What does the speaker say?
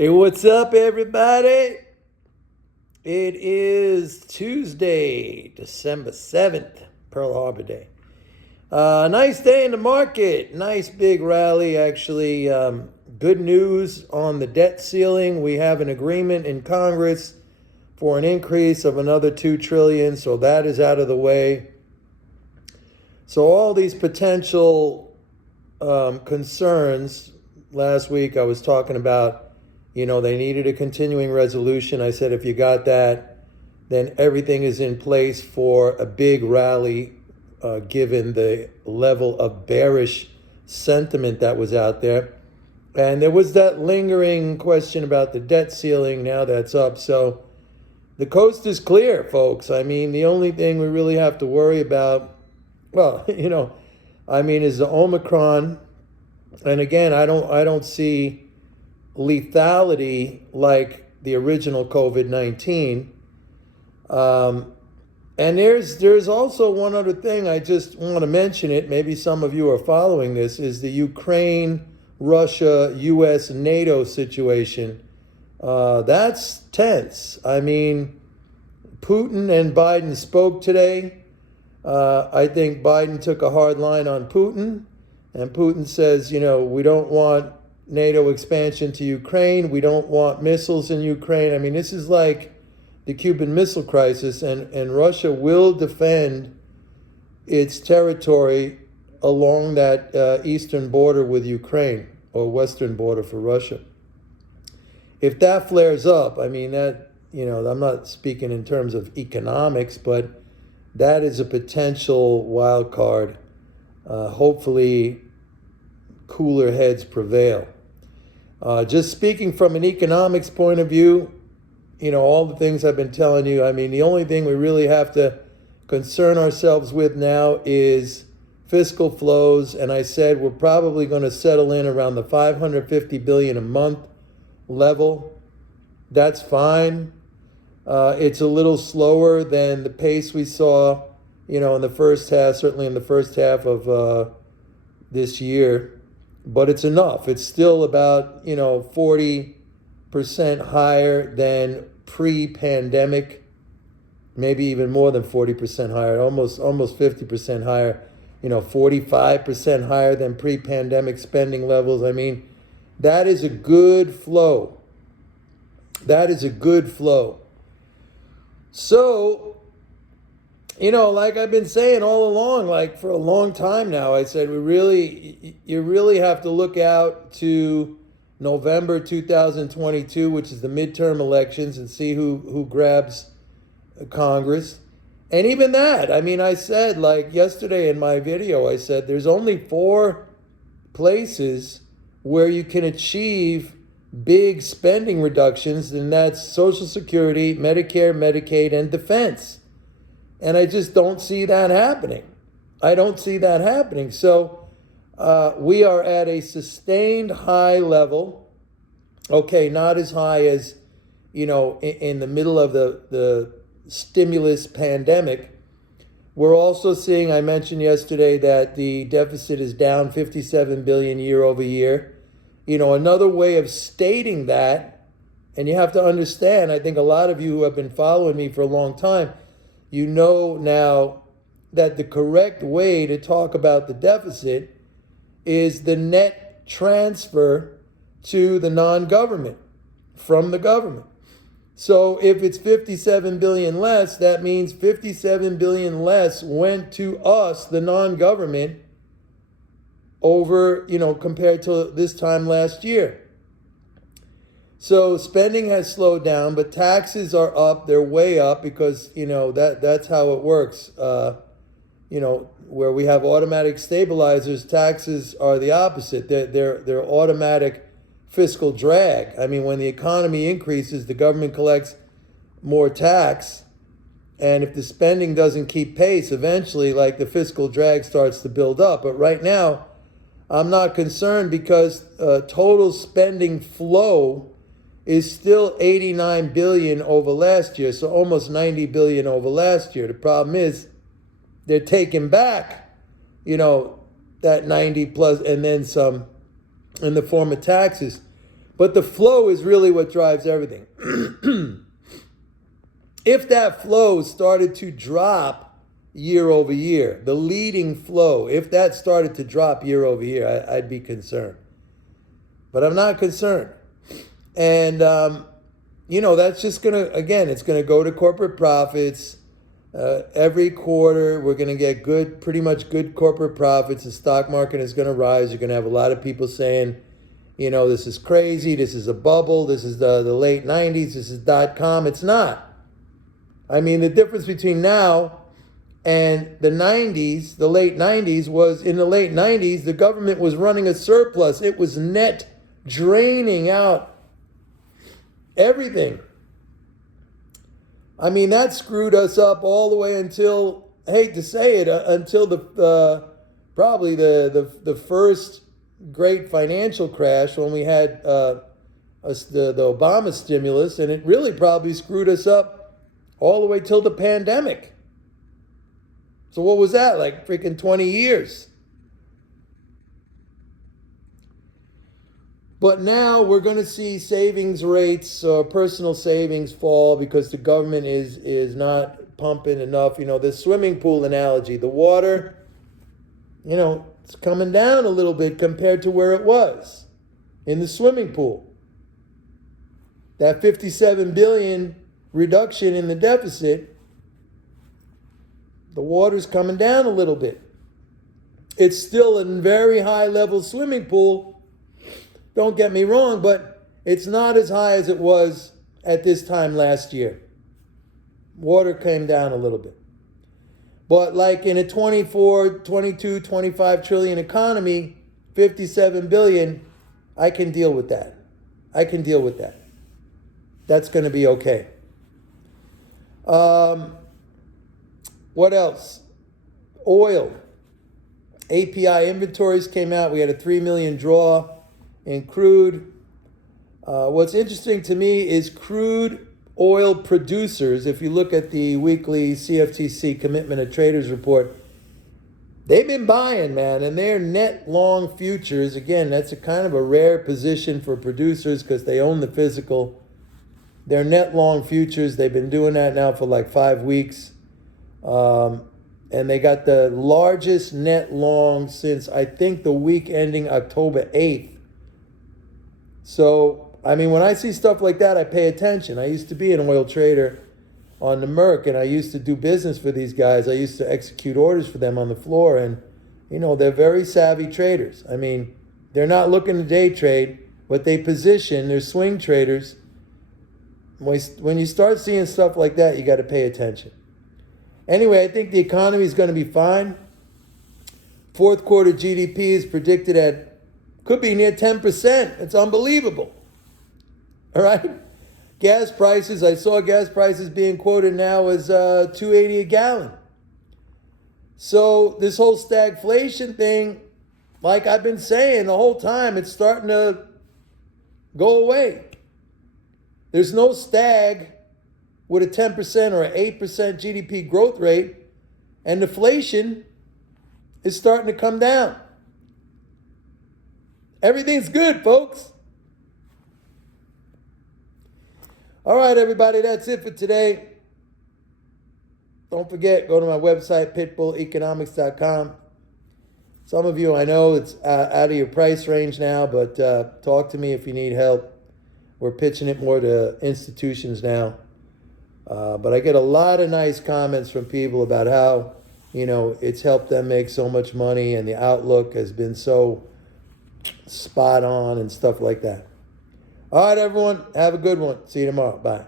Hey, what's up, everybody? It is Tuesday, December 7th, Pearl Harbor Day. Nice day in the market. Nice big rally, actually. Good news on the debt ceiling. We have an agreement in Congress for an increase of another $2 trillion, so that is out of the way. So all these potential concerns, last week I was talking about, they needed a continuing resolution. I said, if you got that, then everything is in place for a big rally, given the level of bearish sentiment that was out there. And there was that lingering question about the debt ceiling. Now that's up. So the coast is clear, folks. I mean, the only thing we really have to worry about, is the Omicron. And again, I don't see lethality like the original COVID-19. And there's also one other thing I just want to mention it. Maybe some of you are following this, is the Ukraine, Russia, U.S., NATO situation. That's tense. I mean, Putin and Biden spoke today. I think Biden took a hard line on Putin. And Putin says, we don't want NATO expansion to Ukraine. We don't want missiles in Ukraine. I mean, this is like the Cuban Missile Crisis, and Russia will defend its territory along that eastern border with Ukraine, or western border for Russia. If that flares up, I mean, that, I'm not speaking in terms of economics, but that is a potential wild card. Hopefully, cooler heads prevail. Just speaking from an economics point of view, all the things I've been telling you, I mean, the only thing we really have to concern ourselves with now is fiscal flows. And I said we're probably going to settle in around the $550 billion a month level. That's fine. It's a little slower than the pace we saw, in the first half, certainly in the first half of this year. But it's enough. It's still about, 40% higher than pre-pandemic, maybe even more than 40% higher, almost 50% higher, 45% higher than pre-pandemic spending levels. I mean, that is a good flow. That is a good flow. So, like I've been saying all along, like for a long time now, I said you really have to look out to November 2022, which is the midterm elections, and see who grabs Congress. And even that, I mean, I said, like yesterday in my video, I said there's only 4 places where you can achieve big spending reductions, and that's Social Security, Medicare, Medicaid, and defense. And I just don't see that happening. I don't see that happening. So we are at a sustained high level. Okay, not as high as, in the middle of the stimulus pandemic. We're also seeing, I mentioned yesterday, that the deficit is down $57 billion year over year. Another way of stating that, and you have to understand, I think a lot of you who have been following me for a long time, now that the correct way to talk about the deficit is the net transfer to the non-government from the government. So if it's 57 billion less, that means 57 billion less went to us, the non-government, over, compared to this time last year. So spending has slowed down, but taxes are up. They're way up because, that's how it works. Where we have automatic stabilizers, taxes are the opposite. They're automatic fiscal drag. I mean, when the economy increases, the government collects more tax. And if the spending doesn't keep pace, eventually, like, the fiscal drag starts to build up. But right now, I'm not concerned because total spending flow is still 89 billion over last year, so almost 90 billion over last year. The problem is they're taking back, that 90 plus and then some in the form of taxes. But the flow is really what drives everything. If that flow started to drop year over year, the leading flow, if that started to drop year over year, I'd be concerned. But I'm not concerned. And, that's just going to, again, it's going to go to corporate profits. Every quarter, we're going to get pretty much good corporate profits. The stock market is going to rise. You're going to have a lot of people saying, this is crazy. This is a bubble. This is the late 90s. This is .com. It's not. I mean, the difference between now and the 90s, the late 90s, was in the late 90s, the government was running a surplus. It was net draining out everything. I mean, that screwed us up all the way until, I hate to say it, until probably the first great financial crash when we had the Obama stimulus, and it really probably screwed us up all the way till the pandemic. So what was that, like freaking 20 years? But now we're going to see savings rates, personal savings fall because the government is not pumping enough. The swimming pool analogy, the water, it's coming down a little bit compared to where it was in the swimming pool. That 57 billion reduction in the deficit, the water's coming down a little bit. It's still a very high level swimming pool, don't get me wrong, but it's not as high as it was at this time last year. Water came down a little bit. But like in a 24, 22, 25 trillion economy, 57 billion, I can deal with that. That's going to be okay. What else? Oil. API inventories came out. We had a 3 million draw in crude. What's interesting to me is crude oil producers. If you look at the weekly CFTC Commitment of Traders report, they've been buying, man, and they're net long futures. Again, that's a kind of a rare position for producers because they own the physical. They're net long futures. They've been doing that now for like 5 weeks. And they got the largest net long since, I think, the week ending October 8th. So, I mean, when I see stuff like that, I pay attention. I used to be an oil trader on the Merc, and I used to do business for these guys. I used to execute orders for them on the floor, and, they're very savvy traders. I mean, they're not looking to day trade, but they position, they're swing traders. When you start seeing stuff like that, you got to pay attention. Anyway, I think the economy is going to be fine. Fourth quarter GDP is predicted could be near 10%. It's unbelievable. All right? Gas prices, I saw gas prices being quoted now as $2.80 a gallon. So this whole stagflation thing, like I've been saying the whole time, it's starting to go away. There's no stag with a 10% or an 8% GDP growth rate, and inflation is starting to come down. Everything's good, folks. All right, everybody, that's it for today. Don't forget, go to my website, pitbulleconomics.com. Some of you, I know it's out of your price range now, but talk to me if you need help. We're pitching it more to institutions now. But I get a lot of nice comments from people about how, it's helped them make so much money and the outlook has been so spot on and stuff like that. All right, everyone. Have a good one. See you tomorrow. Bye.